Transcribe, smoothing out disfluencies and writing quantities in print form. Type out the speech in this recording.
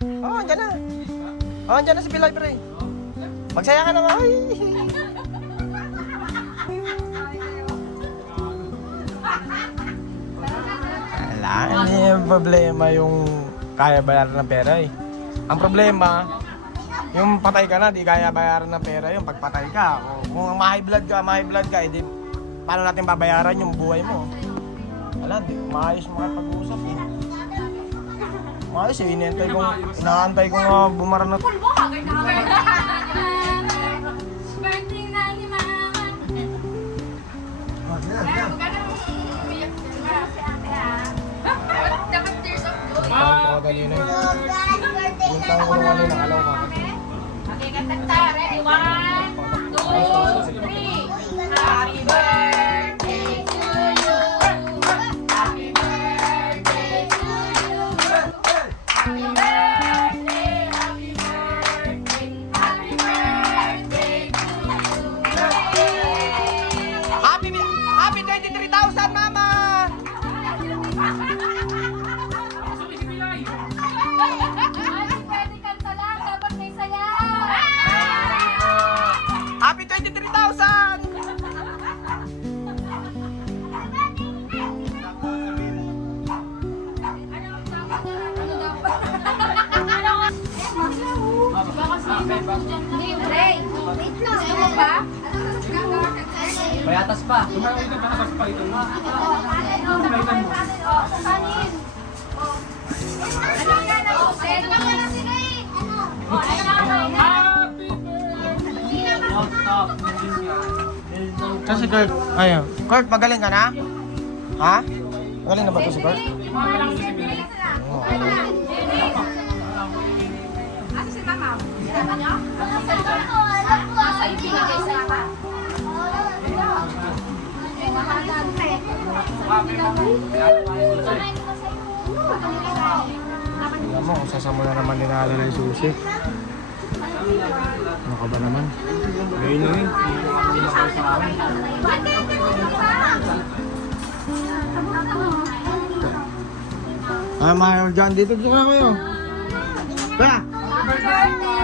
Oo, andyan na. Oo, andyan na si Pilay, pre. Magsaya ka naman. Ay. Wala, hindi yung problema yung kaya bayaran ng pera eh. Ang problema, yung patay ka na, di kaya bayaran ng pera yung pagpatay ka. O kung ma-high blood ka, edi paano natin babayaran yung buhay mo? Wala, di maayos makipag-usap eh. Maayos eh, inaantay ko nga bumara na. Birthday na ni Mama. Dapat tears of joy. Kanina eh. Yung taong ko naman yung nakalaw ka. Okay, kanta. Ready? 1, 2, 3. Happy birthday to you. Happy birthday to you. Happy birthday, happy birthday, happy birthday to you. Happy 23,000, Mama! Ay, pwede kanta lang. Dapat may sayaw. Happy 23,000! Gusto mo ba? Payatas pa. Kasi Kurt, ayun. Kurt, magaling ka na? Ha? Magaling na ba ito si Kurt? Oo. Asa si Mama? Sinama niyo? Nasa yung pinagay sa ka? Alam mo, kung sasama na naman ninaalala yung susi. Ano ka ba naman? Ngayon yun eh. Ay, mga John, dito na kayo. Tara! Happy birthday!